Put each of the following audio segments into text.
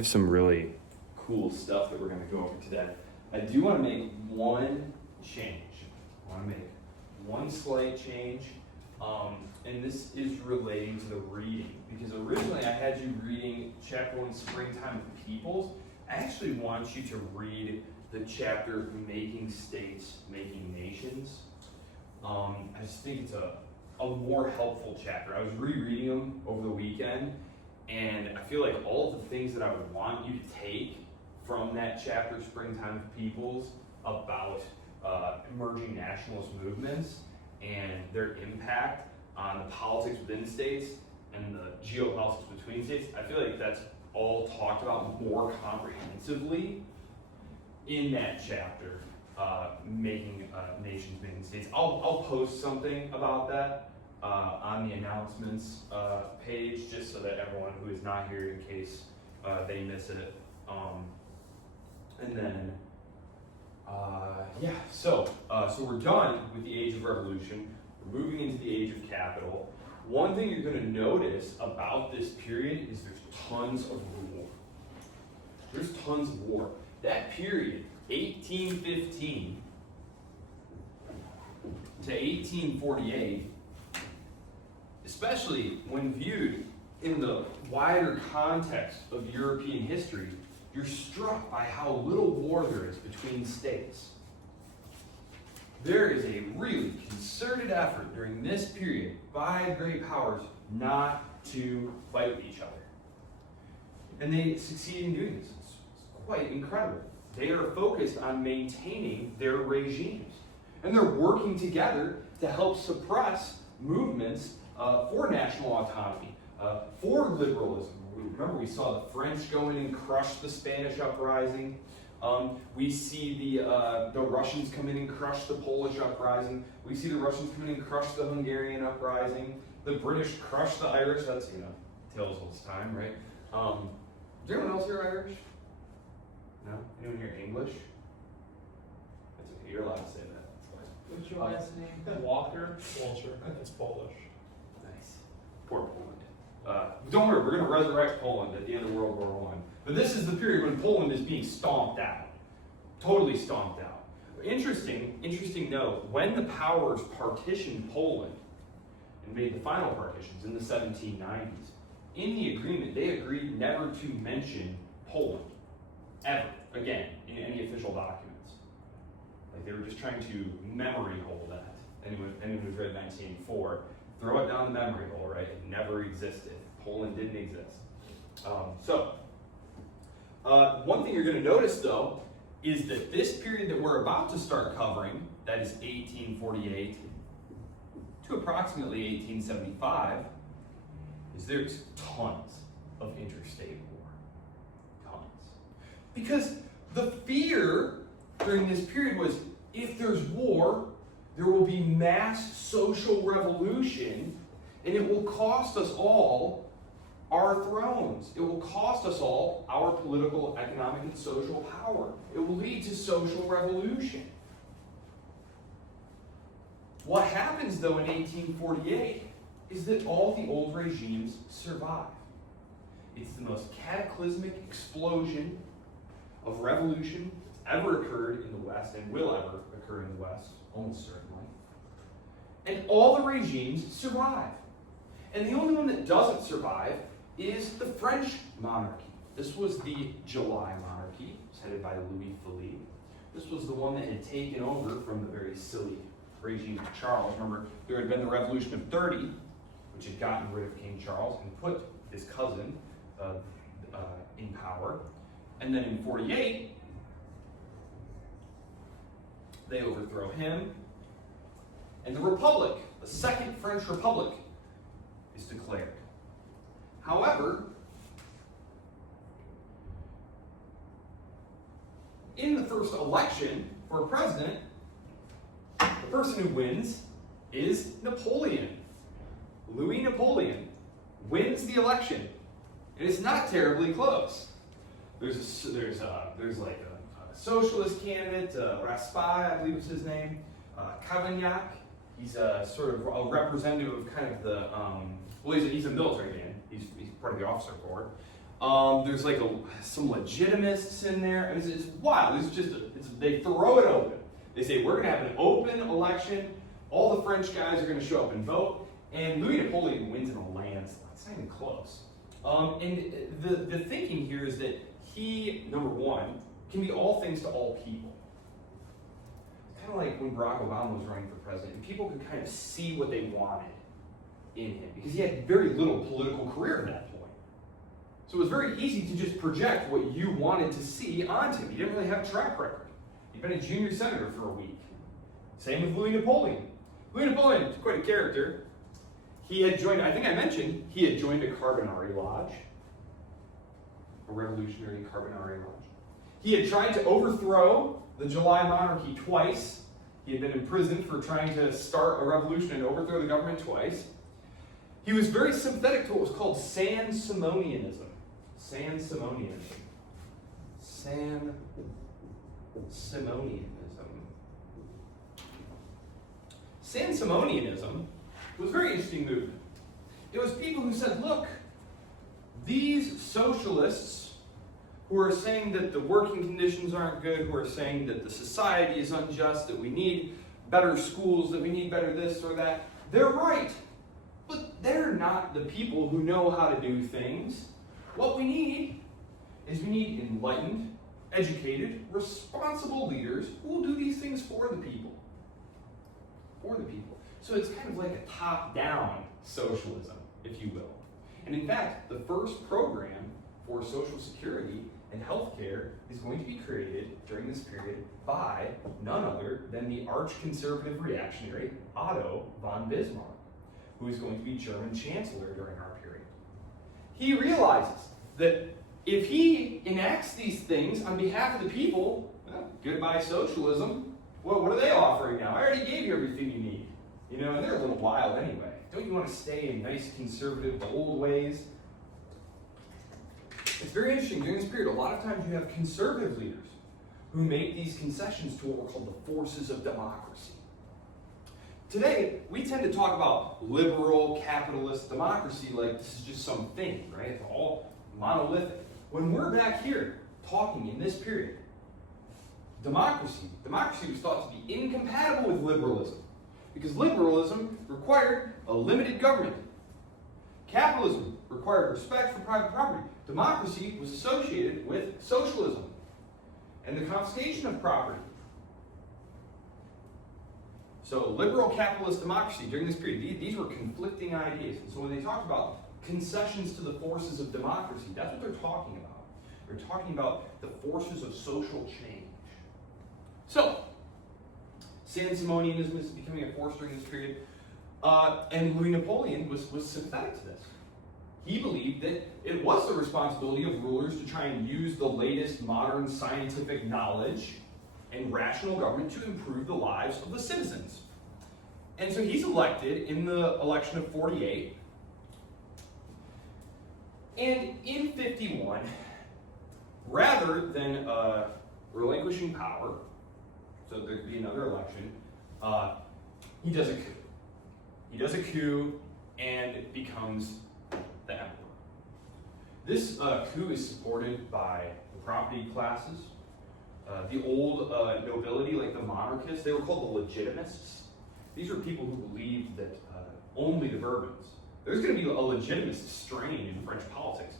have some really cool stuff that we're going to go over today. I do want to make one change. I want to make one slight change, and this is relating to the reading, because originally I had you reading chapter 1, Springtime of Peoples. I actually want you to read the chapter Making States, Making Nations. I just think it's a more helpful chapter. I was rereading them over the weekend, and I feel like all of the things that I would want you to take from that chapter, Springtime of Peoples, about emerging nationalist movements and their impact on the politics within states and the geopolitics between states, I feel like that's all talked about more comprehensively in that chapter, Making Nations, Making States. I'll post something about that on the announcements page, just so that everyone who is not here, in case they miss it. And then, so we're done with the Age of Revolution. We're moving into the Age of Capital. One thing you're going to notice about this period is there's tons of war. There's tons of war. That period, 1815 to 1848, especially when viewed in the wider context of European history, you're struck by how little war there is between states. There is a really concerted effort during this period by great powers not to fight with each other. And they succeed in doing this. It's quite incredible. They are focused on maintaining their regimes. And they're working together to help suppress movements for national autonomy, for liberalism. Remember, we saw the French go in and crush the Spanish uprising. We see the Russians come in and crush the Polish uprising. We see the Russians come in and crush the Hungarian uprising. The British crush the Irish. That's, tales of its time, right? Is anyone else here Irish? No? Anyone here English? That's okay. You're allowed to say that. That's fine. What's your last name? Walker? Walter. That's Polish. Nice. Poor Poland. Don't worry, we're going to resurrect Poland at the end of World War I. But this is the period when Poland is being stomped out. Totally stomped out. Interesting note, when the powers partitioned Poland and made the final partitions in the 1790s, in the agreement, they agreed never to mention Poland, ever, again, in any official documents. Like, they were just trying to memory hole that. Anyone who's read 1984, throw it down the memory hole, right? It never existed. Poland didn't exist. One thing you're going to notice, though, is that this period that we're about to start covering, that is 1848 to approximately 1875, is there's tons of interstate war. Tons. Because the fear during this period was, if there's war, there will be mass social revolution, and it will cost us all our thrones. It will cost us all our political, economic, and social power. It will lead to social revolution. What happens, though, in 1848 is that all the old regimes survive. It's the most cataclysmic explosion of revolution that's ever occurred in the West and will ever occur in the West, almost certainly. And all the regimes survive. And the only one that doesn't survive is the French monarchy. This was the July monarchy, headed by Louis Philippe. This was the one that had taken over from the very silly regime of Charles. Remember, there had been the Revolution of 30, which had gotten rid of King Charles and put his cousin in power. And then in 48, they overthrow him. And the Republic, the Second French Republic, is declared. However, in the first election for a president, the person who wins is Napoleon. Louis Napoleon wins the election, and it's not terribly close. There's like a socialist candidate, Raspail, I believe was his name, Cavaignac. He's sort of a representative of kind of the, he's a military man. He's part of the officer corps. There's like some legitimists in there. I mean, it's wild. They throw it open. They say, we're going to have an open election. All the French guys are going to show up and vote. And Louis Napoleon wins in a landslide. It's not even close. And the thinking here is that he, number one, can be all things to all people. It's kind of like when Barack Obama was running for president, and people could kind of see what they wanted in him, because he had very little political career at that point. So it was very easy to just project what you wanted to see onto him. He didn't really have a track record. He'd been a junior senator for a week. Same with Louis Napoleon. Louis Napoleon is quite a character. He had joined, I think I mentioned, he had joined a Carbonari Lodge, a revolutionary Carbonari Lodge. He had tried to overthrow the July monarchy twice. He had been imprisoned for trying to start a revolution and overthrow the government twice. He was very sympathetic to what was called Saint-Simonianism. Saint-Simonianism. Saint-Simonianism was a very interesting movement. It was people who said, look, these socialists who are saying that the working conditions aren't good, who are saying that the society is unjust, that we need better schools, that we need better this or that, they're right. But they're not the people who know how to do things. What we need is we need enlightened, educated, responsible leaders who will do these things for the people. For the people. So it's kind of like a top-down socialism, if you will. And in fact, the first program for Social Security and healthcare is going to be created during this period by none other than the arch-conservative reactionary Otto von Bismarck, who is going to be German Chancellor during our period. He realizes that if he enacts these things on behalf of the people, well, goodbye socialism. Well, what are they offering now? I already gave you everything you need. You know, and they're a little wild anyway. Don't you want to stay in nice conservative old ways? It's very interesting. During this period, a lot of times you have conservative leaders who make these concessions to what were called the forces of democracy. Today, we tend to talk about liberal capitalist democracy like this is just some thing, right? It's all monolithic. When we're back here talking in this period, democracy was thought to be incompatible with liberalism, because liberalism required a limited government. Capitalism required respect for private property. Democracy was associated with socialism and the confiscation of property. So liberal capitalist democracy during this period, these were conflicting ideas. And so when they talked about concessions to the forces of democracy, that's what they're talking about. They're talking about the forces of social change. So, Saint-Simonianism is becoming a force during this period, and Louis Napoleon was sympathetic to this. He believed that it was the responsibility of rulers to try and use the latest modern scientific knowledge and rational government to improve the lives of the citizens. And so he's elected in the election of 48. And in 51, rather than relinquishing power, so there'd be another election, he does a coup. He does a coup and becomes the emperor. This coup is supported by the property classes, the old nobility, like the monarchists. They were called the legitimists. These were people who believed that only the Bourbons. There's going to be a legitimist strain in French politics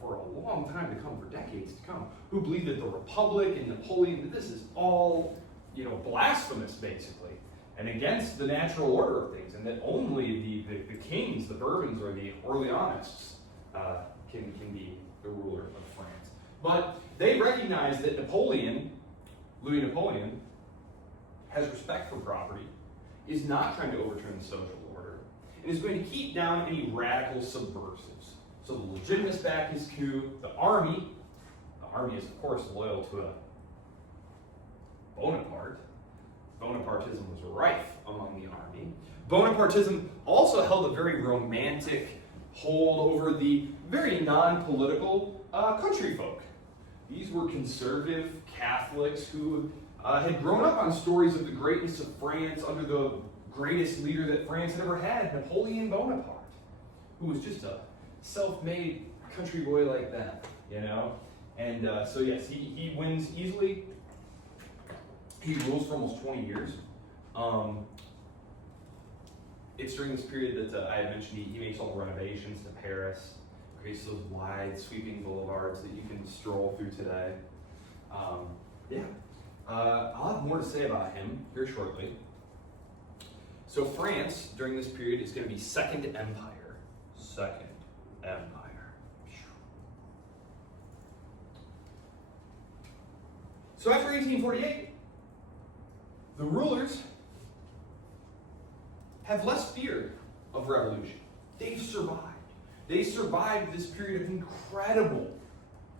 for a long time to come, for decades to come, who believed that the Republic and Napoleon, that this is all, blasphemous, basically, and against the natural order of things, and that only the kings, the Bourbons or the Orleanists, can be the ruler of France. But they recognize that Louis Napoleon, has respect for property, is not trying to overturn the social order, and is going to keep down any radical subversives. So the legitimists back his coup. The army is, of course, loyal to Bonaparte. Bonapartism was rife among the army. Bonapartism also held a very romantic hold over the very non-political country folk. These were conservative Catholics who had grown up on stories of the greatness of France under the greatest leader that France had ever had, Napoleon Bonaparte, who was just a self-made country boy like that, you know? And so yes, he wins easily. He rules for almost 20 years. It's during this period that I had mentioned he makes all the renovations to Paris, creates those wide, sweeping boulevards that you can stroll through today. I'll have more to say about him here shortly. So France, during this period, is going to be Second Empire. Second Empire. So after 1848, the rulers have less fear of revolution. They've survived. They survived this period of incredible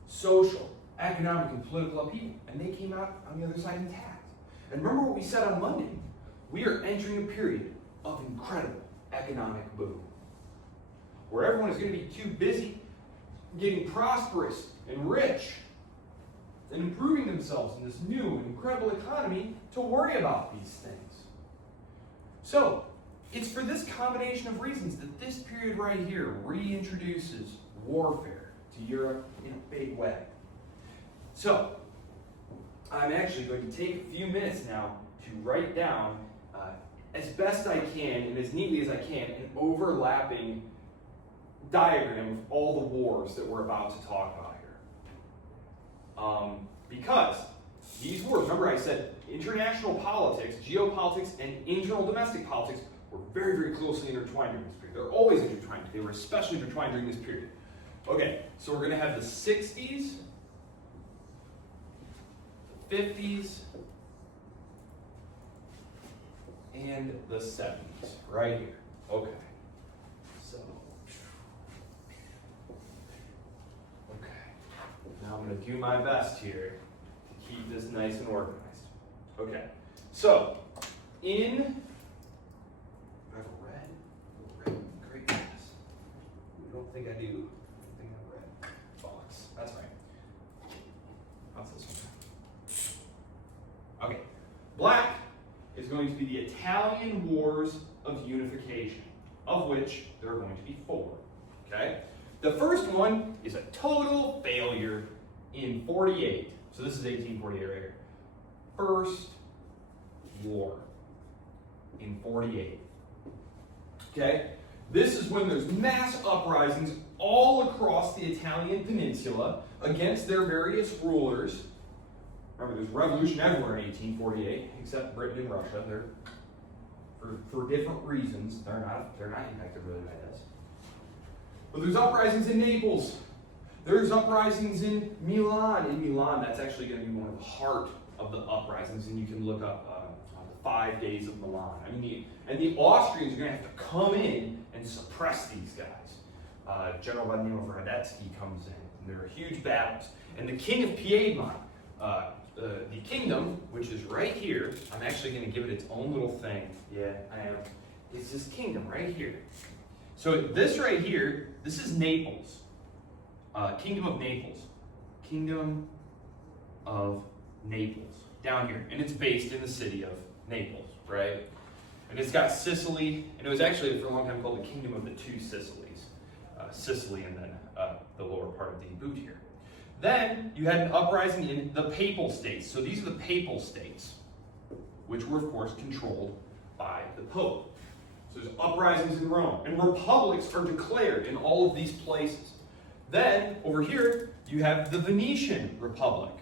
social, economic, and political upheaval, and they came out on the other side intact. And remember what we said on Monday. We are entering a period of incredible economic boom, where everyone is going to be too busy getting prosperous and rich and improving themselves in this new and incredible economy to worry about these things. So, it's for this combination of reasons that this period right here reintroduces warfare to Europe in a big way. So, I'm actually going to take a few minutes now to write down, as best I can and as neatly as I can, an overlapping diagram of all the wars that we're about to talk about here. Because these wars, remember I said international politics, geopolitics, and internal domestic politics were very, very closely intertwined during this period. They're always intertwined. They were especially intertwined during this period. Okay, so we're going to have the 60s, 50s, and the 70s, right here. Okay. So, okay. Now I'm going to do my best here to keep this nice and organized. Okay. So, in, I have a red, great, yes. I don't think I do. I think I have a red box. That's right. How's this one? Okay. Black is going to be the Italian Wars of Unification, of which there are going to be 4. Okay? The first one is a total failure in 48. So this is 1848 right here. First war in 48. Okay? This is when there's mass uprisings all across the Italian peninsula against their various rulers. Remember, there's revolution everywhere in 1848, except Britain and Russia. They're, for different reasons, they're not impacted really by this. But there's uprisings in Naples. There's uprisings in Milan. In Milan, that's actually going to be one of the heart of the uprisings, and you can look up the 5 days of Milan. I mean, the Austrians are going to have to come in and suppress these guys. General by the name of Radetzky comes in, and there are huge battles. And the king of Piedmont, the kingdom, which is right here, I'm actually going to give it its own little thing. Yeah, I am. It's this kingdom right here. So this right here, this is Naples. Kingdom of Naples. Kingdom of Naples. Down here. And it's based in the city of Naples, right? And it's got Sicily, and it was actually for a long time called the Kingdom of the Two Sicilies. Sicily and then the lower part of the boot here. Then you had an uprising in the Papal States. So these are the Papal States, which were, of course, controlled by the Pope. So there's uprisings in Rome, and republics are declared in all of these places. Then, over here, you have the Venetian Republic.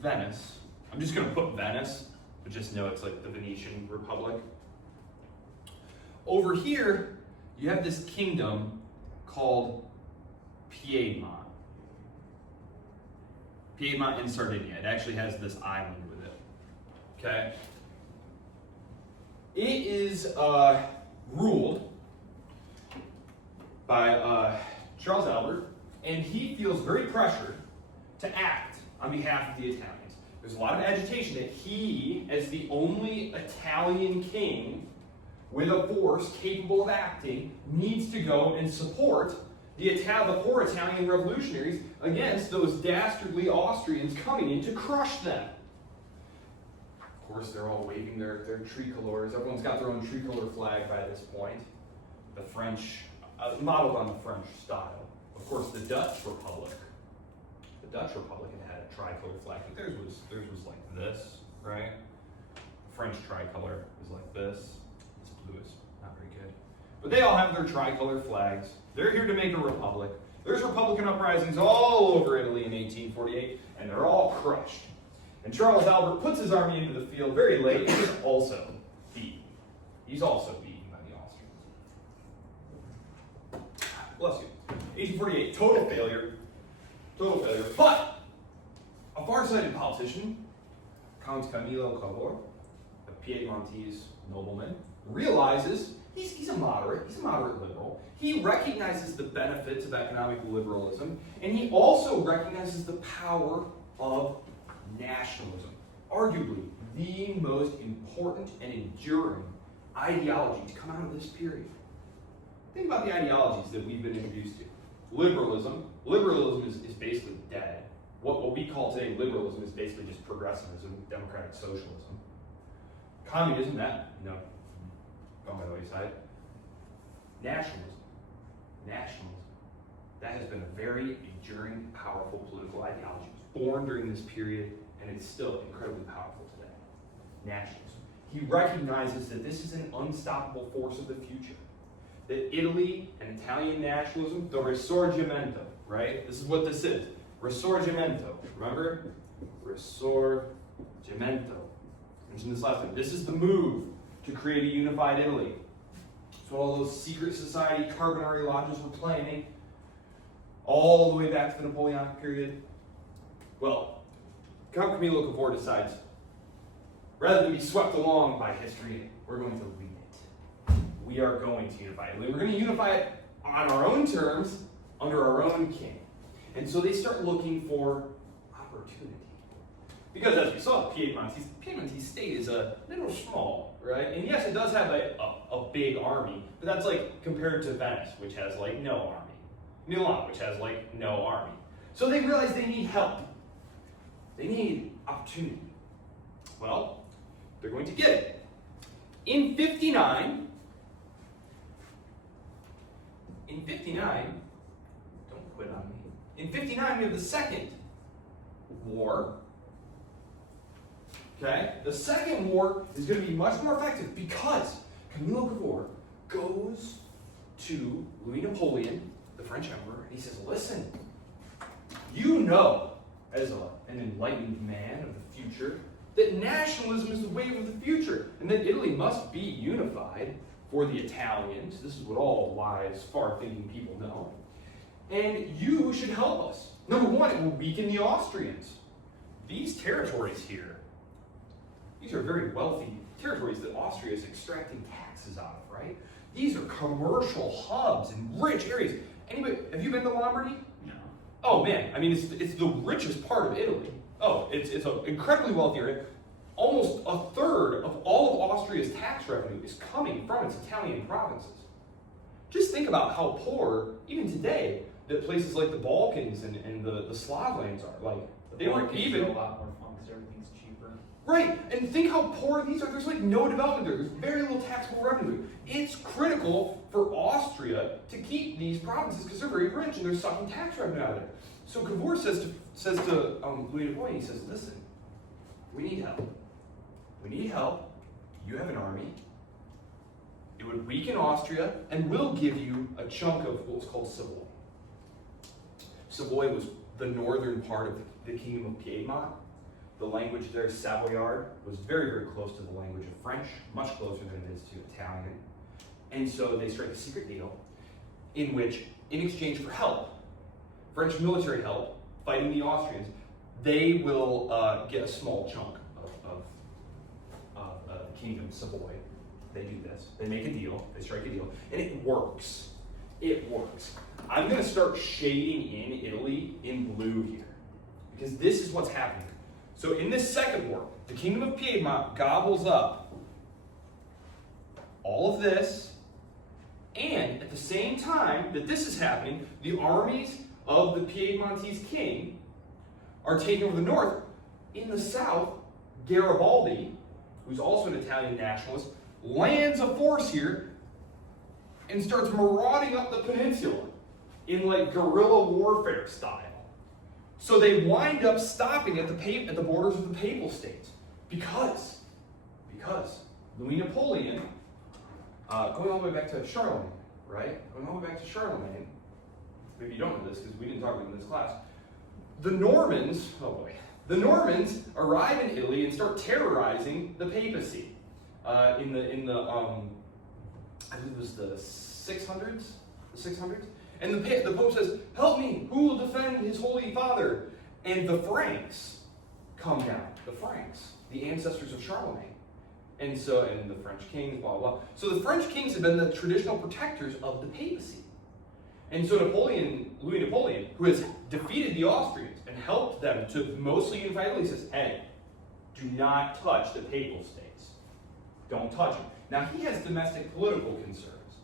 Venice. I'm just going to put Venice, but just know it's like the Venetian Republic. Over here, you have this kingdom called Piedmont. Piedmont in Sardinia. It actually has this island with it. Okay? It is ruled by Charles Albert, and he feels very pressured to act on behalf of the Italians. There's a lot of agitation that he, as the only Italian king with a force capable of acting, needs to go and support the poor Italian revolutionaries against those dastardly Austrians coming in to crush them. Of course, they're all waving their tricolors. Everyone's got their own tricolor flag by this point. The French modeled on the French style. Of course, the Dutch Republic had a tricolor flag, but theirs was like this, right? The French tricolor is like this. This blue is not very good. But they all have their tricolor flags. They're here to make a republic. There's Republican uprisings all over Italy in 1848, and they're all crushed. And Charles Albert puts his army into the field very late, and he's also beaten. He's also beaten by the Austrians. Bless you. 1848, total failure. Total failure. But a far-sighted politician, Count Camillo Cavour, a Piedmontese nobleman, realizes he's a moderate liberal. He recognizes the benefits of economic liberalism, and he also recognizes the power of nationalism, arguably the most important and enduring ideology to come out of this period. Think about the ideologies that we've been introduced to. Liberalism is basically dead. What we call today liberalism is basically just progressivism, democratic socialism. Communism, no, gone by the wayside. Nationalism, that has been a very enduring, powerful political ideology. It was born during this period, and it's still incredibly powerful today. Nationalism. He recognizes that this is an unstoppable force of the future. That Italy and Italian nationalism, the Risorgimento, right? This is what this is. Risorgimento. Remember? Risorgimento. I mentioned this last time. This is the move to create a unified Italy. So all those secret society Carbonari lodges were planning all the way back to the Napoleonic period. Well, Count Camillo Cavour decides, rather than be swept along by history, we're going to lead it. We are going to unify Italy. We're going to unify it on our own terms, under our own king. And so they start looking for opportunity. Because as we saw, the Piedmontese state is a little small, right? And yes, it does have a big army, but that's like compared to Venice, which has like no army. Milan, which has like no army. So they realize they need help. They need opportunity. Well, they're going to get it. In 59, don't quit on me. In 59, we have the second war. Okay? The second war is going to be much more effective because Camillo Cavour goes to Louis Napoleon, the French emperor, and he says, listen, you know, as an enlightened man of the future, that nationalism is the wave of the future, and that Italy must be unified for the Italians. This is what all wise, far-thinking people know. And you should help us. Number one, it will weaken the Austrians. These territories here, these are very wealthy territories that Austria is extracting taxes out of, right? These are commercial hubs and rich areas. Anybody, have you been to Lombardy? No. Oh man, I mean, it's the richest part of Italy. Oh, it's an incredibly wealthy area. Almost a third of all of Austria's tax revenue is coming from its Italian provinces. Just think about how poor, even today, that places like the Balkans and the Slav lands are. Like, they weren't even. A lot more fun because everything's cheaper. Right, and think how poor these are. There's like no development there. There's very little taxable revenue. It's critical for Austria to keep these provinces because they're very rich and they're sucking tax revenue out of it. So Cavour says to Louis Napoleon, he says, listen, we need help. We need help. You have an army. It would weaken Austria, and we'll give you a chunk of what was called Savoy. Savoy was the northern part of the Kingdom of Piedmont. The language there, Savoyard, was very, very close to the language of French, much closer than it is to Italian. And so they strike a secret deal in which, in exchange for help, French military help, fighting the Austrians, they will get a small chunk of the Kingdom of Savoy. They do this. They make a deal. They strike a deal. And it works. It works. I'm going to start shading in Italy in blue here, because this is what's happening. So in this second war, the Kingdom of Piedmont gobbles up all of this, and at the same time that this is happening, the armies of the Piedmontese king are taking over the north. In the south, Garibaldi, who's also an Italian nationalist, lands a force here and starts marauding up the peninsula in like guerrilla warfare style. So they wind up stopping at the borders of the Papal States because Louis Napoleon, going all the way back to Charlemagne, right? Going all the way back to Charlemagne. Maybe you don't know this because we didn't talk about it in this class. The Normans arrive in Italy and start terrorizing the papacy in the I believe it was the 600s. And the Pope says, "Help me! Who will defend his Holy Father?" And the Franks come down. The Franks, the ancestors of Charlemagne, and the French kings, blah blah blah. So the French kings have been the traditional protectors of the papacy. And so Louis Napoleon, who has defeated the Austrians and helped them to mostly unify Italy, says, "Hey, do not touch the Papal States. Don't touch them." Now he has domestic political concerns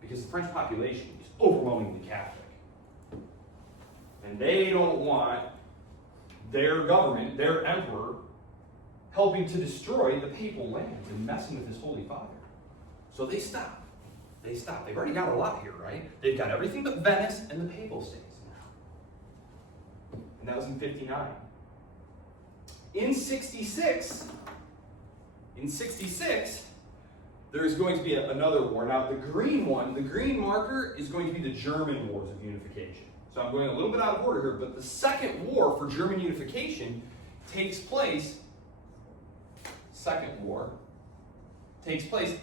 because the French population is overwhelmingly Catholic. And they don't want their government, their emperor, helping to destroy the papal lands and messing with his Holy Father. So they stop. They've already got a lot here, right? They've got everything but Venice and the Papal States now. And that was in 59. In 66, there's going to be another war. Now, the green marker is going to be the German Wars of Unification. So I'm going a little bit out of order here, but the second war for German unification takes place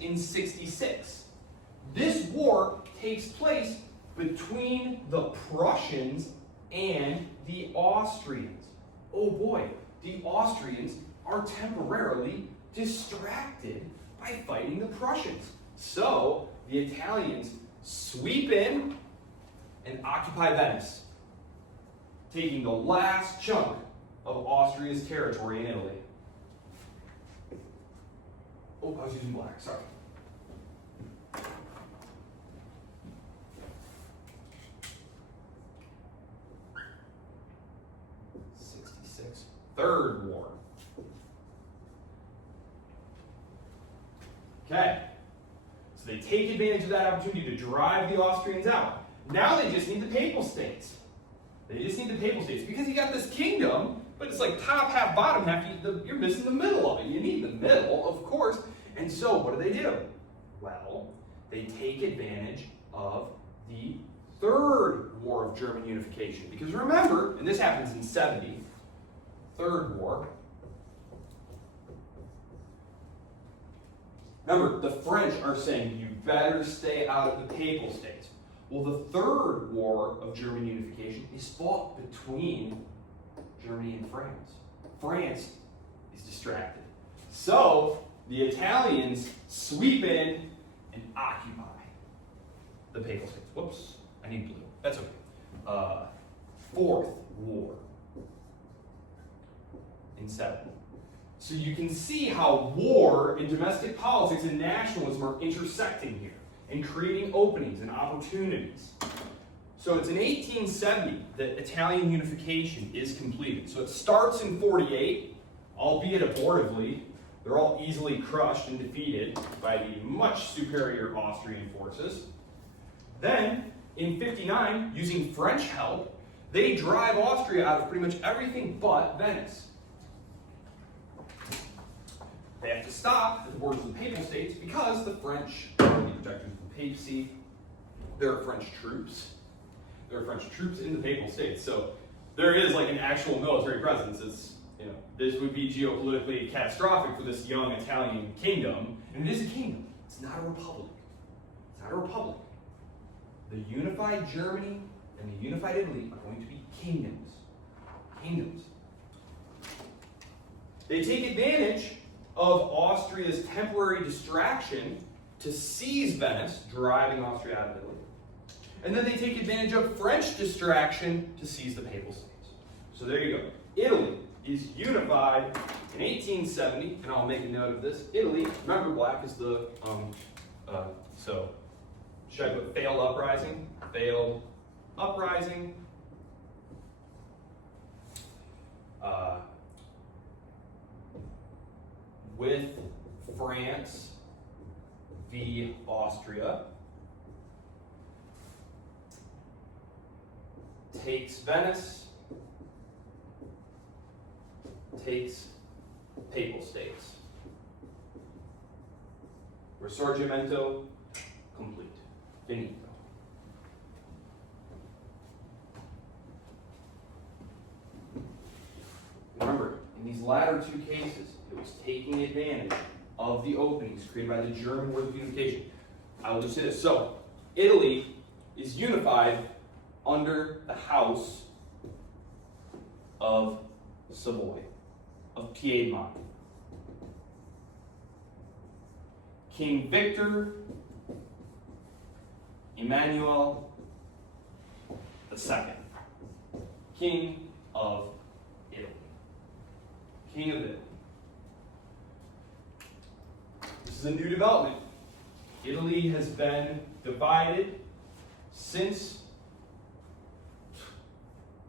in 66. This war takes place between the Prussians and the Austrians. Oh boy, the Austrians are temporarily distracted by fighting the Prussians. So the Italians sweep in and occupy Venice, taking the last chunk of Austria's territory in Italy. Oh, I was using black, sorry. Third war. Okay. So they take advantage of that opportunity to drive the Austrians out. Now they just need the Papal States. Because you got this kingdom, but it's like top half, bottom half. You're missing the middle of it. You need the middle, of course. And so what do? Well, they take advantage of the Third War of German Unification. Because remember, and this happens in 70, Third War. Remember, the French are saying, you better stay out of the Papal States. Well, the Third War of German Unification is fought between Germany and France. France is distracted. So, the Italians sweep in and occupy the Papal States. Whoops, I need blue. That's okay. Fourth War in 7. So you can see how war and domestic politics and nationalism are intersecting here and creating openings and opportunities. So it's in 1870 that Italian unification is completed. So it starts in 48, albeit abortively. They're all easily crushed and defeated by the much superior Austrian forces. Then, in 59, using French help, they drive Austria out of pretty much everything but Venice. They have to stop at the borders of the Papal States because the French are the protectors of the papacy. There are French troops. There are French troops in the Papal States. So there is like an actual military presence. This would be geopolitically catastrophic for this young Italian kingdom. And it is a kingdom. It's not a republic. The unified Germany and the unified Italy are going to be kingdoms. They take advantage of Austria's temporary distraction to seize Venice, driving Austria out of Italy. And then they take advantage of French distraction to seize the Papal States. So there you go. Italy is unified in 1870, and I'll make a note of this. Italy, remember black is the, so should I put failed uprising? Failed uprising. With France v. Austria takes Venice, takes Papal States. Risorgimento, complete. Finito. Remember, in these latter two cases, it was taking advantage of the openings created by the German Wars of Unification. I will just say this. So, Italy is unified under the House of Savoy, of Piedmont. King Victor Emmanuel II, King of Italy. King of Italy. This is a new development. Italy has been divided since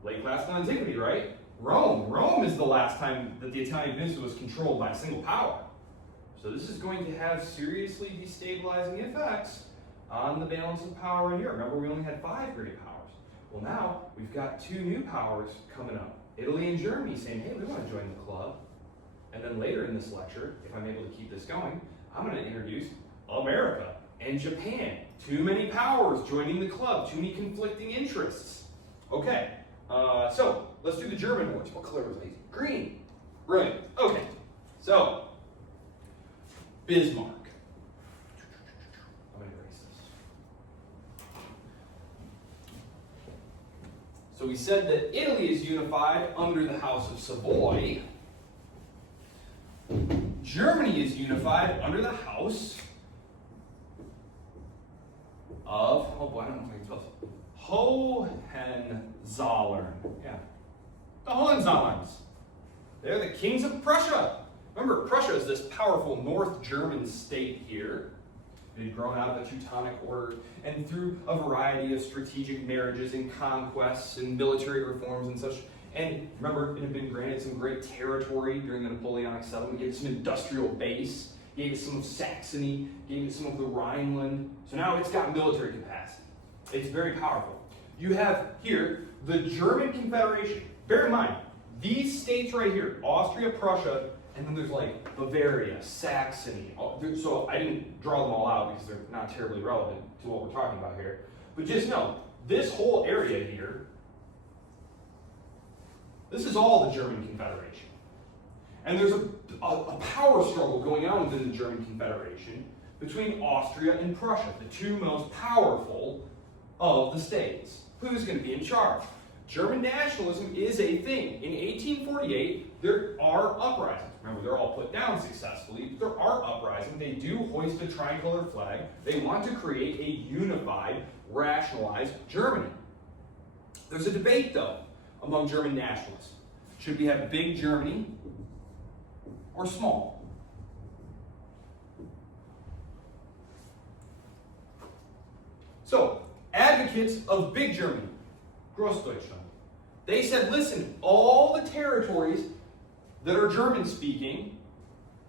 late classical antiquity, right? Rome is the last time that the Italian peninsula was controlled by a single power. So this is going to have seriously destabilizing effects on the balance of power in Europe. Remember, we only had 5 great powers. Well, now we've got 2 new powers coming up. Italy and Germany saying, hey, we want to join the club. And then later in this lecture, if I'm able to keep this going, I'm going to introduce America and Japan. Too many powers joining the club, too many conflicting interests. Okay, so let's do the German wars. What color was these? Green. Brilliant. Okay, so Bismarck. I'm going to erase this. So we said that Italy is unified under the House of Savoy. Germany is unified under the House of, oh boy, I don't know if I can spell this. Hohenzollern. Yeah. The Hohenzollerns. They're the kings of Prussia. Remember, Prussia is this powerful North German state here. It had grown out of the Teutonic Order, and through a variety of strategic marriages and conquests and military reforms and such. And remember, it had been granted some great territory during the Napoleonic settlement. Gave it some industrial base, gave it some of Saxony, gave it some of the Rhineland. So now it's got military capacity. It's very powerful. You have here the German Confederation. Bear in mind, these states right here, Austria, Prussia, and then there's like Bavaria, Saxony. So I didn't draw them all out because they're not terribly relevant to what we're talking about here. But just know, this whole area here, this is all the German Confederation. And there's a power struggle going on within the German Confederation between Austria and Prussia, the 2 most powerful of the states. Who's going to be in charge? German nationalism is a thing. In 1848, there are uprisings. Remember, they're all put down successfully. There are uprisings. They do hoist a tricolor flag. They want to create a unified, rationalized Germany. There's a debate, though, among German nationalists. Should we have big Germany or small? So, advocates of big Germany, Großdeutschland, they said, listen, all the territories that are German-speaking,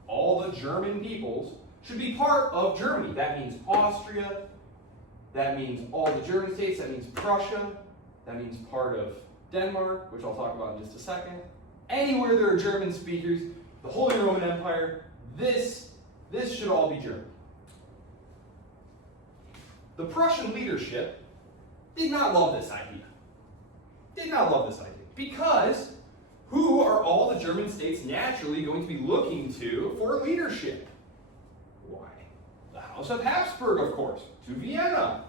all the German peoples, should be part of Germany. That means Austria, that means all the German states, that means Prussia, that means part of Denmark, which I'll talk about in just a second. Anywhere there are German speakers, the Holy Roman Empire, this should all be German. The Prussian leadership did not love this idea. Did not love this idea. Because who are all the German states naturally going to be looking to for leadership? Why? The House of Habsburg, of course, to Vienna.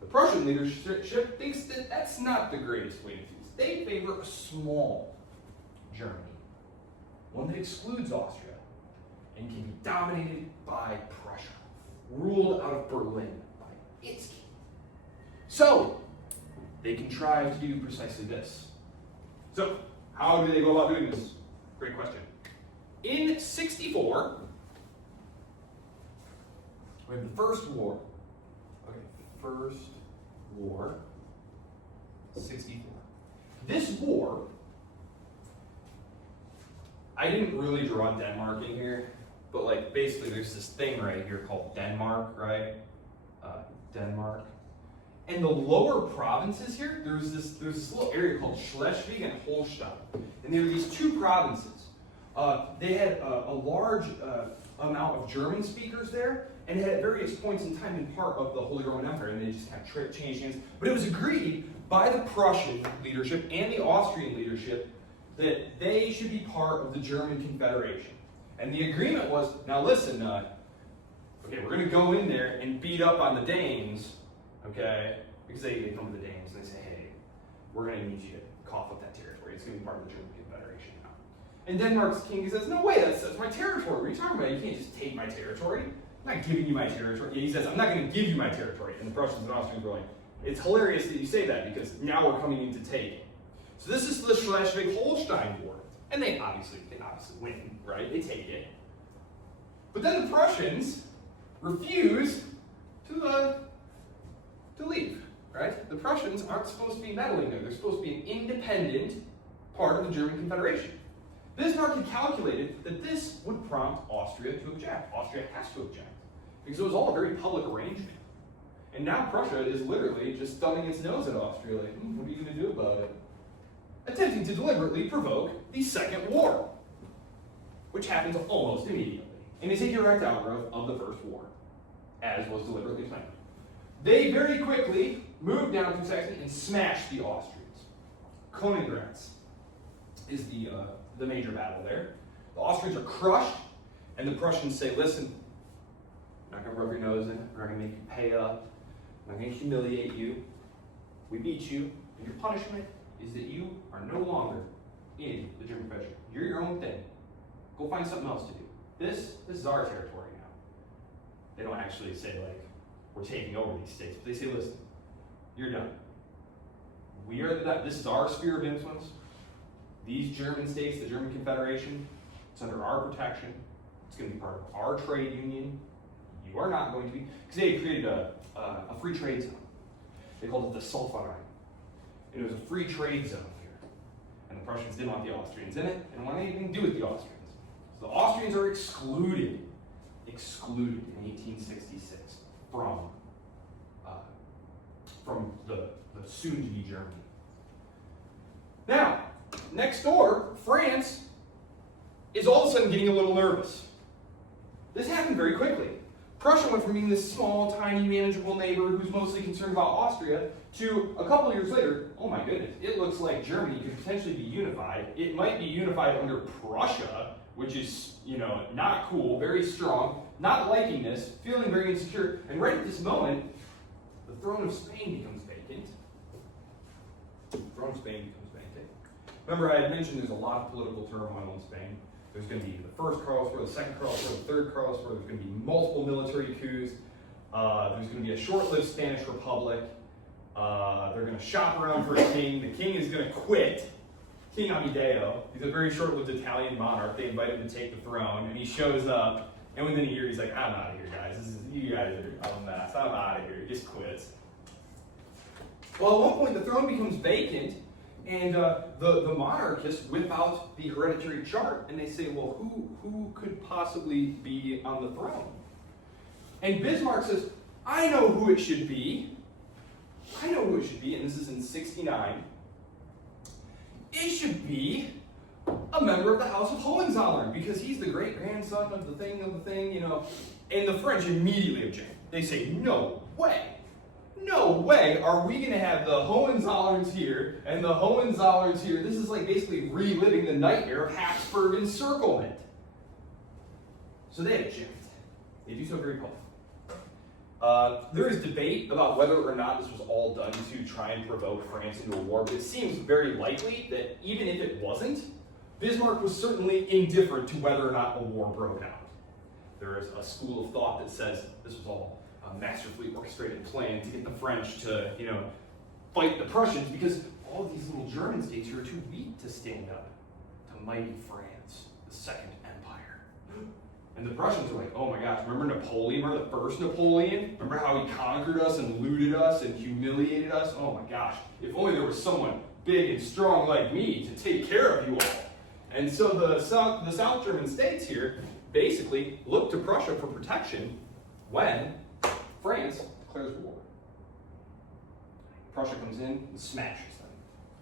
The Prussian leadership thinks that that's not the greatest way to do this. They favor a small Germany, one that excludes Austria and can be dominated by Prussia, ruled out of Berlin by its king. So, they contrive to do precisely this. So, how do they go about doing this? Great question. In 64, we have the First War. Okay, First War, 64. This war, I didn't really draw Denmark in here, but like basically there's this thing right here called Denmark, right? Denmark. And the lower provinces here, there's this little area called Schleswig and Holstein. And there were these two provinces. They had a large amount of German speakers there, and at various points in time been part of the Holy Roman Empire, and they just kind of changed hands. But it was agreed by the Prussian leadership and the Austrian leadership that they should be part of the German Confederation. And the agreement was, now listen, okay, we're going to go in there and beat up on the Danes, okay? Because they come to the Danes and they say, hey, we're going to need you to cough up that territory. It's going to be part of the German Confederation now. And Denmark's king says, no way, that's my territory. What are you talking about? You can't just take my territory. I'm not giving you my territory. He says, I'm not going to give you my territory. And the Prussians and Austrians were like, it's hilarious that you say that because now we're coming in to take it. So this is the Schleswig-Holstein War. And they obviously win, right? They take it. But then the Prussians refuse to leave, right? The Prussians aren't supposed to be meddling there. They're supposed to be an independent part of the German Confederation. Bismarck had calculated that this would prompt Austria to object. Austria has to object because it was all a very public arrangement. And now Prussia is literally just thumbing its nose at Austria like, what are you going to do about it? Attempting to deliberately provoke the Second War, which happens almost immediately. And it's a direct outgrowth of the First War, as was deliberately planned. They very quickly moved down through Saxony and smashed the Austrians. Königgrätz is the major battle there. The Austrians are crushed, and the Prussians say, listen, we're not going to rub your nose in it. We're not going to make you pay up. We're not going to humiliate you. We beat you, and your punishment is that you are no longer in the German Confederation. You're your own thing. Go find something else to do. This is our territory now. They don't actually say, like, we're taking over these states, but they say, listen, you're done. This is our sphere of influence. These German states, the German Confederation, it's under our protection. It's going to be part of our trade union. You are not going to be, because they had created a free trade zone. They called it the Sulfurine. And it was a free trade zone here. And the Prussians didn't want the Austrians in it, and didn't want anything to do with the Austrians. So the Austrians are excluded in 1866 from the soon-to-be Germany. Now, next door, France is all of a sudden getting a little nervous. This happened very quickly. Prussia went from being this small, tiny, manageable neighbor who's mostly concerned about Austria to a couple of years later, oh my goodness, it looks like Germany could potentially be unified. It might be unified under Prussia, which is, not cool, very strong, not liking this, feeling very insecure. And right at this moment, the throne of Spain becomes vacant. Remember, I had mentioned there's a lot of political turmoil in Spain. There's going to be the first Carlos War, the second Carlos War, the third Carlos War. There's going to be multiple military coups. There's going to be a short-lived Spanish Republic. They're going to shop around for a king. The king is going to quit. King Amedeo. He's a very short-lived Italian monarch. They invite him to take the throne, and he shows up. And within a year, he's like, I'm out of here, guys. You guys are a mess. I'm out of here. He just quits. Well, at one point, the throne becomes vacant, and the monarchists whip out the hereditary chart, and they say, well, who could possibly be on the throne? And Bismarck says, I know who it should be. And this is in 69. It should be a member of the House of Hohenzollern, because he's the great-grandson of the thing, And the French immediately object. They say, no way are we going to have the Hohenzollerns here and the Hohenzollerns here. This is like basically reliving the nightmare of Habsburg encirclement. So they object. They do so very publicly. There is debate about whether or not this was all done to try and provoke France into a war, but it seems very likely that even if it wasn't, Bismarck was certainly indifferent to whether or not a war broke out. There is a school of thought that says this was all a masterfully orchestrated plan to get the French to, fight the Prussians, because all these little German states here are too weak to stand up to mighty France, the Second Empire. And the Prussians are like, oh my gosh, remember Napoleon? Remember the first Napoleon? Remember how he conquered us and looted us and humiliated us? Oh my gosh, if only there was someone big and strong like me to take care of you all. And so the South German states here basically look to Prussia for protection when France declares war. Prussia comes in and smashes them.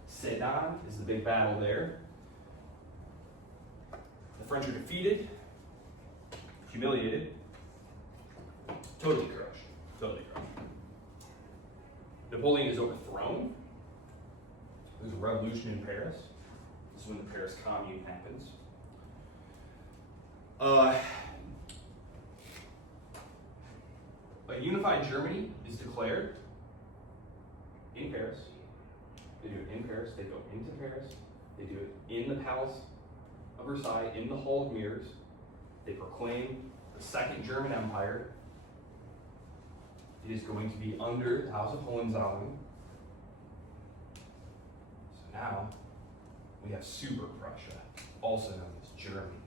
Sedan is the big battle there. The French are defeated, humiliated, totally crushed, totally crushed. Napoleon is overthrown. There's a revolution in Paris. This is when the Paris Commune happens. A unified Germany is declared in Paris. They do it in Paris, they go into Paris, they do it in the Palace of Versailles, in the Hall of Mirrors. They proclaim the Second German Empire. It is going to be under the House of Hohenzollern. So now we have Super Prussia, also known as Germany.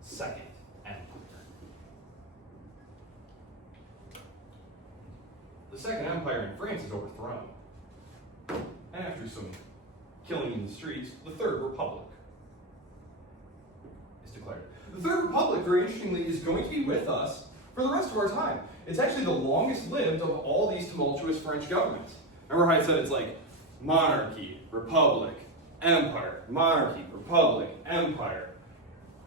Second Empire. The Second Empire in France is overthrown. And after some killing in the streets, the Third Republic is declared. The Third Republic, very interestingly, is going to be with us for the rest of our time. It's actually the longest lived of all these tumultuous French governments. Remember how I said it's like monarchy, republic, empire, monarchy, republic, empire.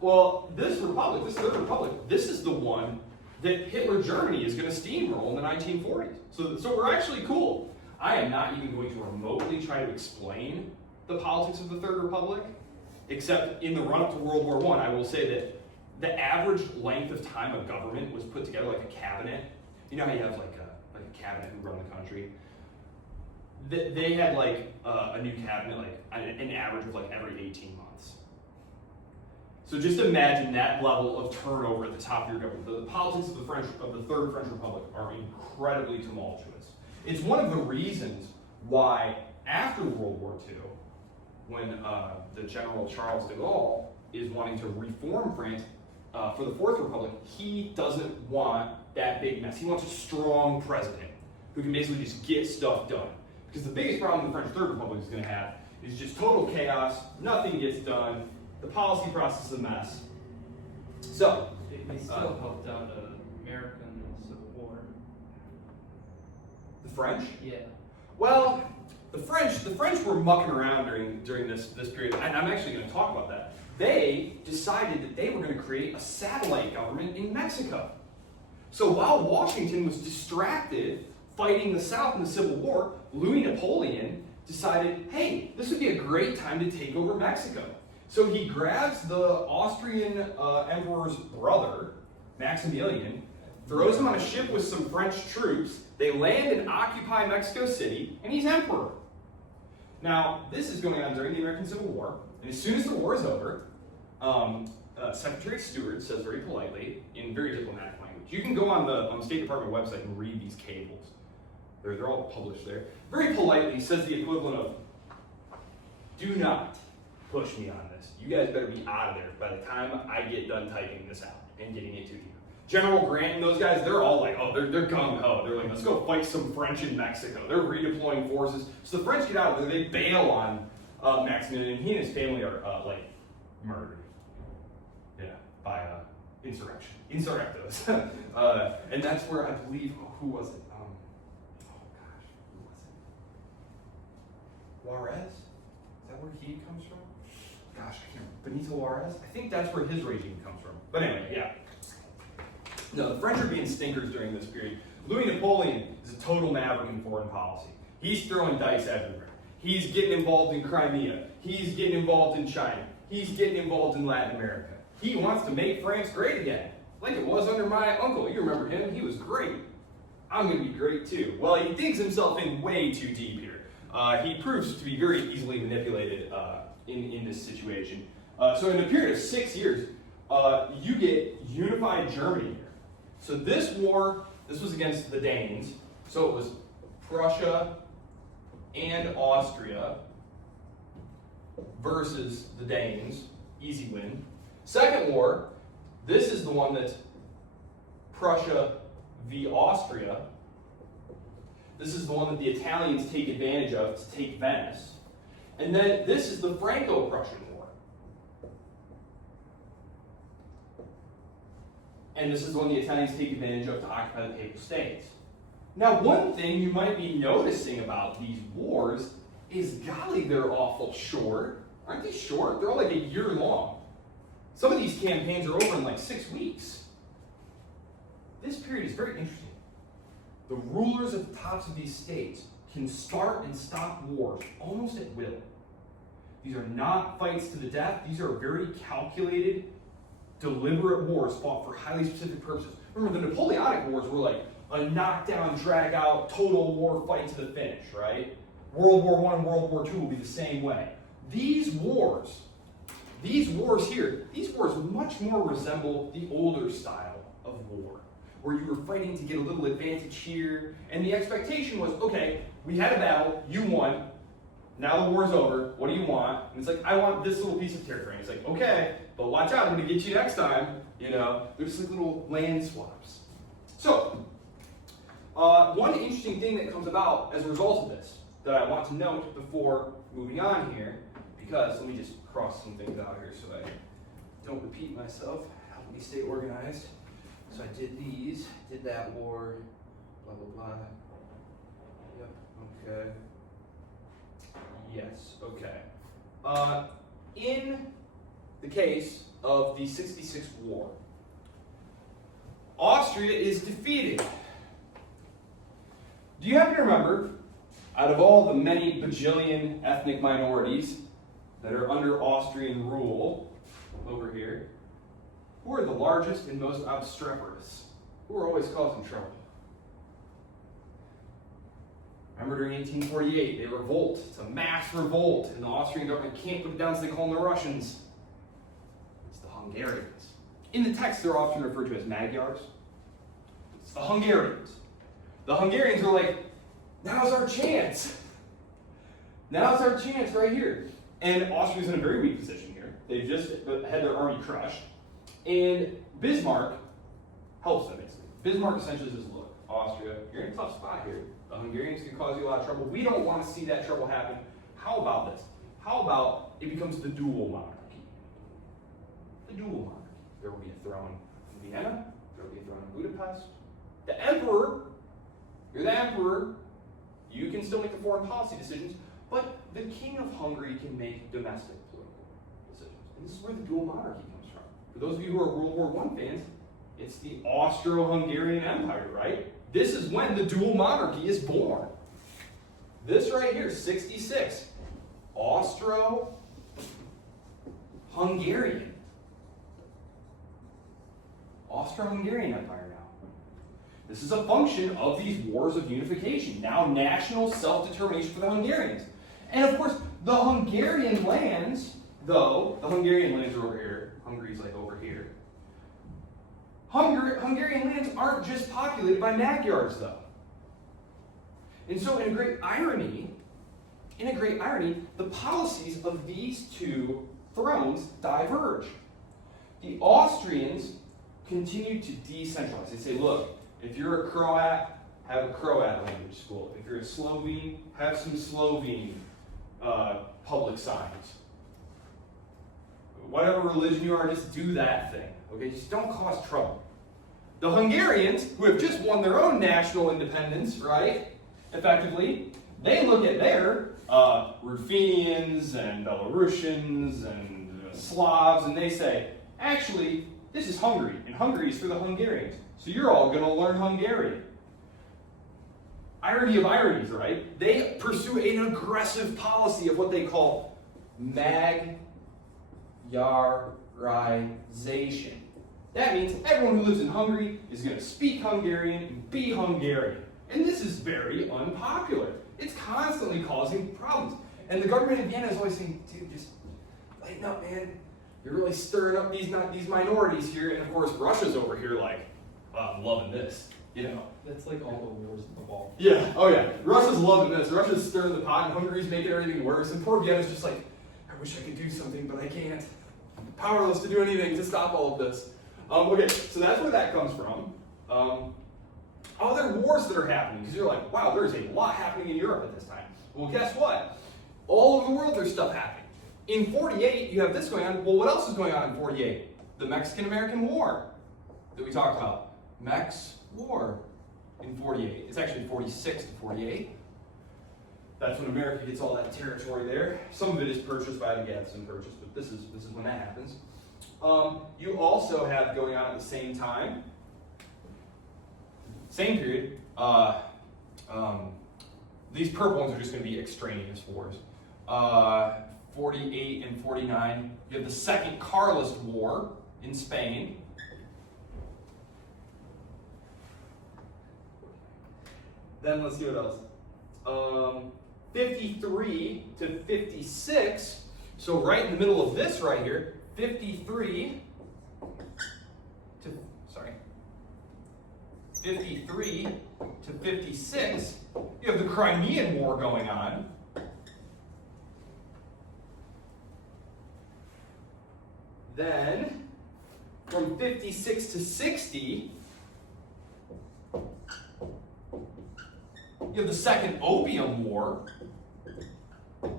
Well, this republic, this Third Republic, this is the one that Hitler Germany is going to steamroll in the 1940s. So we're actually cool. I am not even going to remotely try to explain the politics of the Third Republic, except in the run-up to World War I will say that the average length of time a government was put together, like a cabinet. You know how you have like a cabinet who run the country? They had like a new cabinet, like an average of like every 18 months. So just imagine that level of turnover at the top of your government. The politics of the Third French Republic are incredibly tumultuous. It's one of the reasons why after World War II, when the General Charles de Gaulle is wanting to reform France for the Fourth Republic, he doesn't want that big mess. He wants a strong president who can basically just get stuff done. Because the biggest problem the French Third Republic is going to have is just total chaos, nothing gets done, the policy process is a mess. So, They still helped out the American Civil War. the French? Yeah. Well, the French were mucking around during this period, and I'm actually going to talk about that. They decided that they were going to create a satellite government in Mexico. So while Washington was distracted fighting the South in the Civil War, Louis Napoleon decided, hey, this would be a great time to take over Mexico. So he grabs the Austrian emperor's brother, Maximilian, throws him on a ship with some French troops. They land and occupy Mexico City, and he's emperor. Now, this is going on during the American Civil War, and as soon as the war is over, Secretary Stewart says very politely, in very diplomatic language, you can go on the State Department website and read these cables. They're all published there. Very politely says the equivalent of, do not push me on this. You guys better be out of there by the time I get done typing this out and getting it to you. General Grant and those guys, they're all like, oh, they're gung-ho. They're like, let's go fight some French in Mexico. They're redeploying forces. So the French get out of there. They bail on Maximilian, and he and his family are murdered. Yeah, by insurrection. Insurrectos. And that's where I believe, who was it? Juarez? Is that where he comes from? Gosh, I can't remember. Benito Juarez? I think that's where his regime comes from. But anyway, yeah. No, the French are being stinkers during this period. Louis Napoleon is a total maverick in foreign policy. He's throwing dice everywhere. He's getting involved in Crimea. He's getting involved in China. He's getting involved in Latin America. He wants to make France great again, like it was under my uncle. You remember him? He was great. I'm going to be great too. Well, he digs himself in way too deep here. He proves to be very easily manipulated in this situation. So in a period of 6 years, you get unified Germany here. So this war, this was against the Danes. So it was Prussia and Austria versus the Danes. Easy win. Second war, this is the one that's Prussia v. Austria. This is the one that the Italians take advantage of to take Venice. And then this is the Franco-Prussian War. And this is the one the Italians take advantage of to occupy the Papal States. Now, one thing you might be noticing about these wars is, golly, they're awful short. Aren't they short? They're all like a year long. Some of these campaigns are over in like 6 weeks. This period is very interesting. The rulers at the tops of these states can start and stop wars almost at will. These are not fights to the death. These are very calculated, deliberate wars fought for highly specific purposes. Remember, the Napoleonic Wars were like a knockdown, drag-out, total war fight to the finish, right? World War I and World War II will be the same way. These wars here, these wars much more resemble the older style of war, where you were fighting to get a little advantage here, and the expectation was, okay, we had a battle, you won, now the war's over, what do you want? And it's like, I want this little piece of territory. And it's like, okay, but watch out, I'm gonna get you next time. You know, they're just like little land swaps. So, one interesting thing that comes about as a result of this that I want to note before moving on here, because let me just cross some things out here so I don't repeat myself. Help me stay organized. So I did these, did that war, blah, blah, blah. Yep, okay. Yes, okay. In the case of the 66 war, Austria is defeated. Do you happen to remember, out of all the many bajillion ethnic minorities that are under Austrian rule over here, who are the largest and most obstreperous? Who are always causing trouble? Remember during 1848, they revolt. It's a mass revolt, and the Austrian government can't put it down, so they call them the Russians. It's the Hungarians. In the text, they're often referred to as Magyars. It's the Hungarians. The Hungarians are like, now's our chance. Now's our chance right here. And Austria's in a very weak position here. They just had their army crushed. And Bismarck helps them, basically. Bismarck essentially says, look, Austria, you're in a tough spot here. The Hungarians can cause you a lot of trouble. We don't want to see that trouble happen. How about this? How about it becomes the dual monarchy? The dual monarchy. There will be a throne in Vienna. There will be a throne in Budapest. The emperor, you're the emperor. You can still make the foreign policy decisions, but the king of Hungary can make domestic political decisions. And this is where the dual monarchy comes from. For those of you who are World War I fans, it's the Austro-Hungarian Empire, right? This is when the dual monarchy is born. This right here, 66. Austro-Hungarian. Austro-Hungarian Empire now. This is a function of these wars of unification. Now national self-determination for the Hungarians. And of course, the Hungarian lands, though, the Hungarian lands are over here. Hungary's like over here. Hungarian lands aren't just populated by Magyars, though. And so, in a great irony, the policies of these two thrones diverge. The Austrians continue to decentralize. They say, look, if you're a Croat, have a Croat language school. If you're a Slovene, have some Slovene public signs. Whatever religion you are, just do that thing. Okay, just don't cause trouble. The Hungarians, who have just won their own national independence, right, effectively, they look at their Ruthenians and Belarusians and Slavs, and they say, actually, this is Hungary, and Hungary is for the Hungarians, so you're all going to learn Hungarian. Irony of ironies, right? They pursue an aggressive policy of what they call Magyarization. That means everyone who lives in Hungary is going to speak Hungarian and be Hungarian. And this is very unpopular. It's constantly causing problems. And the government in Vienna is always saying, dude, just lighten up, man. You're really stirring up these minorities here. And of course, Russia's over here like, I'm loving this, you know. That's like all the wars in the ball. Yeah, oh yeah. Russia's loving this. Russia's stirring the pot, and Hungary's making everything worse. And poor Vienna's just like, I wish I could do something, but I can't. I'm powerless to do anything to stop all of this. Okay, so that's where that comes from. Other wars that are happening, because you're like, wow, there's a lot happening in Europe at this time. Well, guess what? All over the world there's stuff happening. In 48, you have this going on. Well, what else is going on in 48? The Mexican-American War that we talked about. Mex War. in 48. It's actually 46 to 48. That's when America gets all that territory there. Some of it is purchased by the Gadsden Purchase, but this is when that happens. You also have going on at the same time, same period. These purple ones are just going to be extraneous wars. 48 and 49. You have the Second Carlist War in Spain. Then let's see what else. 53 to 56. So right in the middle of this right here, 53 to 56, you have the Crimean War going on. Then, from 56 to 60, you have the Second Opium War.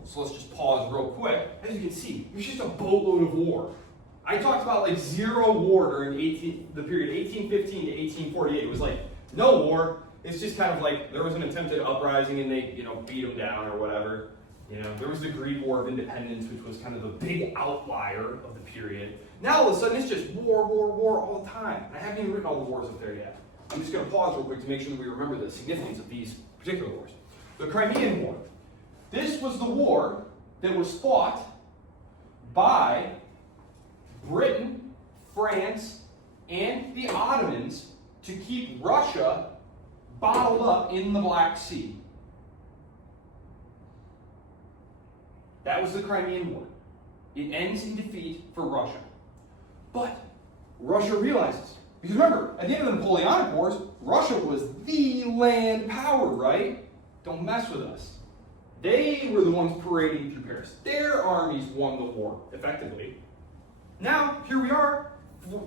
So let's just pause real quick. As you can see, there's just a boatload of war. I talked about like zero war during the period 1815 to 1848. It was like no war. It's just kind of like there was an attempted uprising and they, beat them down or whatever. There was the Greek War of Independence, which was kind of the big outlier of the period. Now all of a sudden it's just war, war, war all the time. I haven't even written all the wars up there yet. I'm just going to pause real quick to make sure that we remember the significance of these particular wars. The Crimean War. This was the war that was fought by Britain, France, and the Ottomans to keep Russia bottled up in the Black Sea. That was the Crimean War. It ends in defeat for Russia. But Russia realizes, because remember, at the end of the Napoleonic Wars, Russia was the land power, right? Don't mess with us. They were the ones parading through Paris. Their armies won the war, effectively. Now, here we are,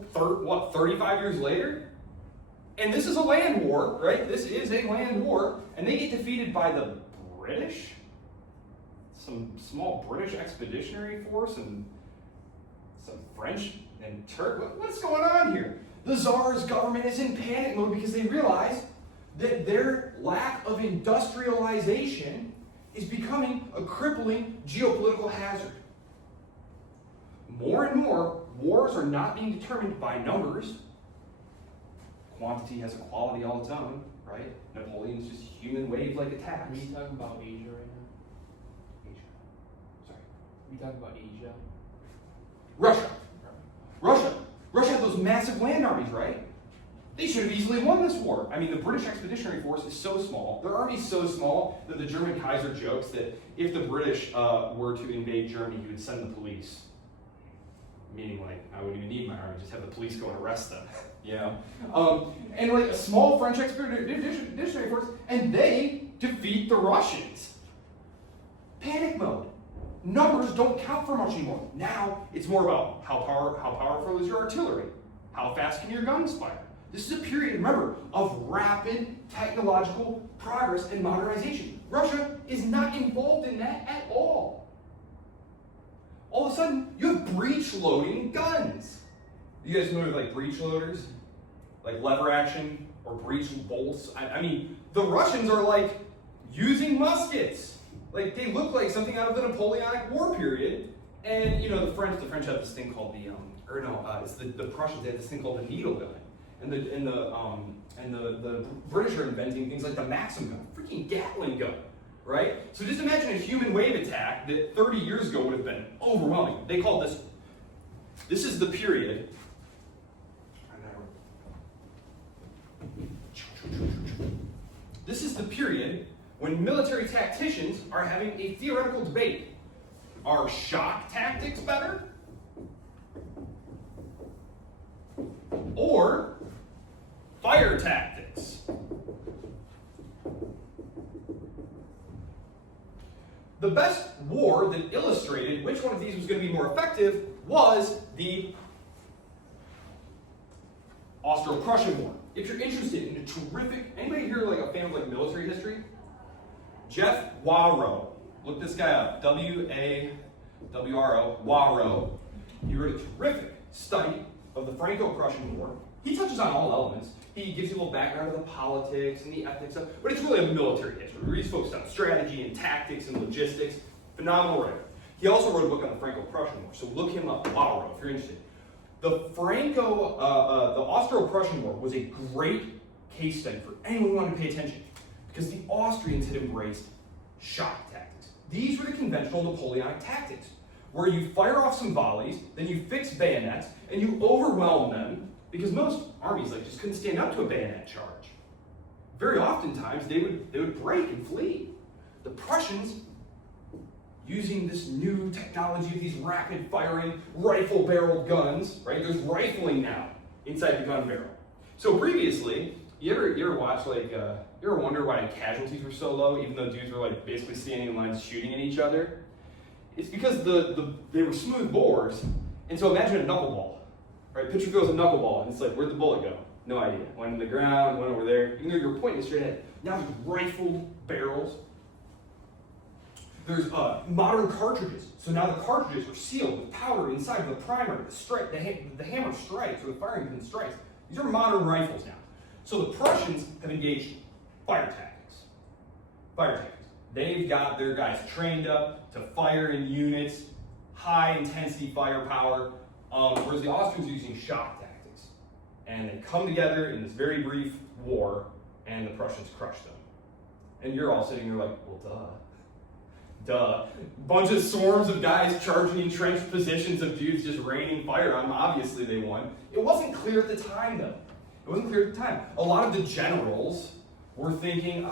35 years later? And this is a land war, right? This is a land war. And they get defeated by the British? Some small British expeditionary force and some French and Turk. What's going on here? The Tsar's government is in panic mode because they realize that their lack of industrialization is becoming a crippling geopolitical hazard. More and more, wars are not being determined by numbers. Quantity has a quality all its own, right? Napoleon's just human wave-like attacks. Are you talking about Asia right now? Asia. Sorry. Are you talking about Asia? Russia. Russia had those massive land armies, right? They should have easily won this war. I mean, the British Expeditionary Force is so small. Their army's so small that the German Kaiser jokes that if the British were to invade Germany, he would send the police. Meaning, like, I wouldn't even need my army, just have the police go and arrest them. And like a small French Expeditionary Force, and they defeat the Russians. Panic mode. Numbers don't count for much anymore. Now, it's more about how powerful is your artillery? How fast can your guns fire? This is a period, remember, of rapid technological progress and modernization. Russia is not involved in that at all. All of a sudden, you have breech-loading guns. You guys know like breech loaders? Like lever action or breech bolts? I mean, the Russians are like using muskets. Like they look like something out of the Napoleonic War period. And the French have this thing called it's the Prussians, they have this thing called the needle gun. And the British are inventing things like the Maxim gun, freaking Gatling gun, right? So just imagine a human wave attack that 30 years ago would have been overwhelming. They called this is the period. This is the period when military tacticians are having a theoretical debate. Are shock tactics better? Or fire tactics? The best war that illustrated which one of these was going to be more effective was the Austro-Prussian War. If you're interested in a terrific, anybody here like a fan of like military history? Jeff Warrow. Look this guy up. W-A-W-R-O. Warrow. He wrote a terrific study of the Franco-Prussian War. he touches on all elements. He gives you a little background of the politics and the ethics stuff, but it's really a military history where he's focused on strategy and tactics and logistics. Phenomenal writer. He also wrote a book on the Franco-Prussian War, so look him up tomorrow if you're interested. The Austro-Prussian War was a great case study for anyone who wanted to pay attention, because the Austrians had embraced shock tactics. These were the conventional Napoleonic tactics, where you fire off some volleys, then you fix bayonets, and you overwhelm them, because most armies just couldn't stand up to a bayonet charge. Very oftentimes, they would break and flee. The Prussians, using this new technology of these rapid-firing, rifle-barreled guns, right? There's rifling now inside the gun barrel. So previously, you ever watch you ever wonder why casualties were so low, even though dudes were basically standing in lines shooting at each other? It's because they were smooth bores, and so imagine a knuckleball, right? Picture goes a knuckleball, and it's where'd the bullet go? No idea. Went in the ground, went over there. Even though you're pointing straight ahead. Now there's rifled barrels. There's modern cartridges. So now the cartridges are sealed with powder inside of the primer. The hammer strikes, or the firing pin strikes. These are modern rifles now. So the Prussians have engaged fire tactics. Fire tactics. They've got their guys trained up to fire in units, high intensity firepower, whereas the Austrians are using shock tactics. And they come together in this very brief war, and the Prussians crush them. And you're all sitting there well, duh. Bunch of swarms of guys charging entrenched positions of dudes just raining fire on them. Obviously they won. It wasn't clear at the time, though. It wasn't clear at the time. A lot of the generals were thinking,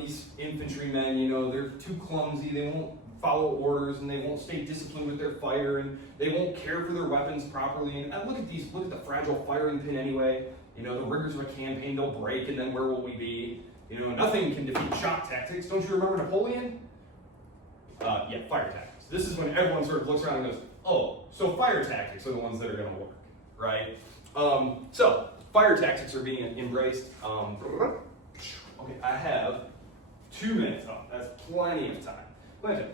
these infantrymen, they're too clumsy, they won't follow orders, and they won't stay disciplined with their fire, and they won't care for their weapons properly. And look at the fragile firing pin anyway. The rigors of a campaign, they'll break, and then where will we be? Nothing can defeat shock tactics. Don't you remember Napoleon? Fire tactics. This is when everyone sort of looks around and goes, oh, so fire tactics are the ones that are going to work, right? So fire tactics are being embraced. Okay, I have 2 minutes. Oh, that's plenty of time.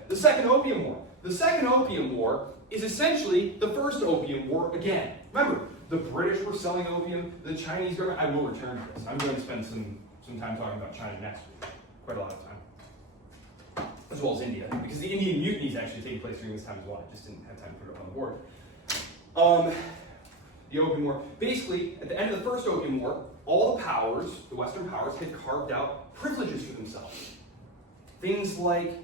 The Second Opium War. The Second Opium War is essentially the First Opium War again. Remember, the British were selling opium, the Chinese government. I will return to this. I'm going to spend some time talking about China next week. Quite a lot of time. As well as India, because the Indian Mutiny is actually taking place during this time as well. I just didn't have time to put it up on the board. The Opium War. Basically, at the end of the First Opium War, all the powers, the Western powers, had carved out privileges for themselves. Things like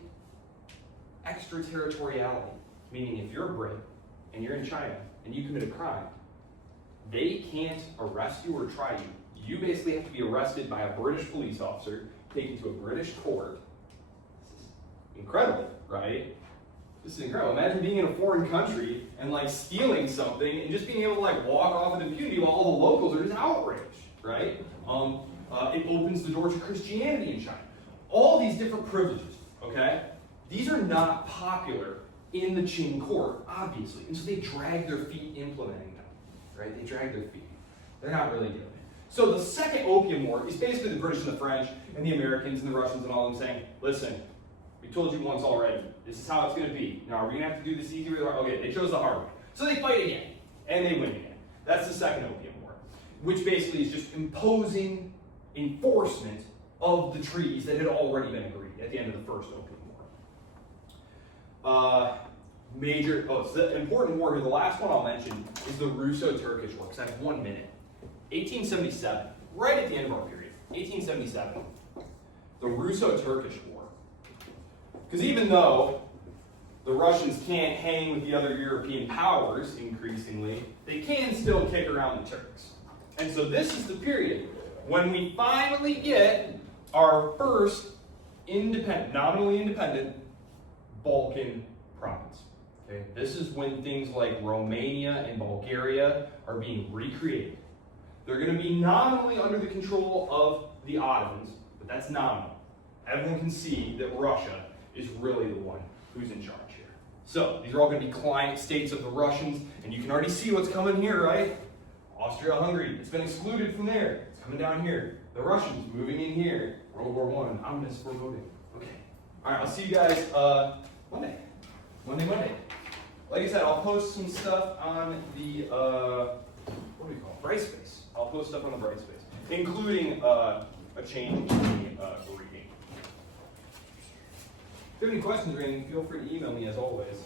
extraterritoriality, meaning if you're a Brit and you're in China and you commit a crime, they can't arrest you or try you. You basically have to be arrested by a British police officer, taken to a British court. Incredible, right? This is incredible. Imagine being in a foreign country and stealing something and just being able to walk off with impunity while all the locals are just outraged, right? It opens the door to Christianity in China. All these different privileges, okay? These are not popular in the Qing court, obviously, and so they drag their feet implementing them, right? They drag their feet. They're not really doing it. So the Second Opium War is basically the British and the French and the Americans and the Russians and all of them saying, listen, we told you once already. This is how it's going to be. Now, are we going to have to do this easy way? Okay, they chose the hard way. So they fight again, and they win again. That's the Second Opium War, which basically is just imposing enforcement of the treaties that had already been agreed at the end of the First Opium War. It's the important war here. The last one I'll mention is the Russo-Turkish War, because I have 1 minute. 1877, right at the end of our period. 1877, the Russo-Turkish War. Because even though the Russians can't hang with the other European powers increasingly, they can still kick around the Turks. And so this is the period when we finally get our first nominally independent Balkan province. Okay? This is when things like Romania and Bulgaria are being recreated. They're going to be nominally under the control of the Ottomans, but that's nominal. Everyone can see that Russia is really the one who's in charge here. So these are all going to be client states of the Russians, and you can already see what's coming here, right? Austria-Hungary, it's been excluded from there. It's coming down here. The Russians moving in here. World War I, ominous foreboding. Okay. All right, I'll see you guys Monday. Monday. Like I said, I'll post some stuff on the, Brightspace. I'll post stuff on the Brightspace, including a change in the reading. If you have any questions or anything, feel free to email me as always.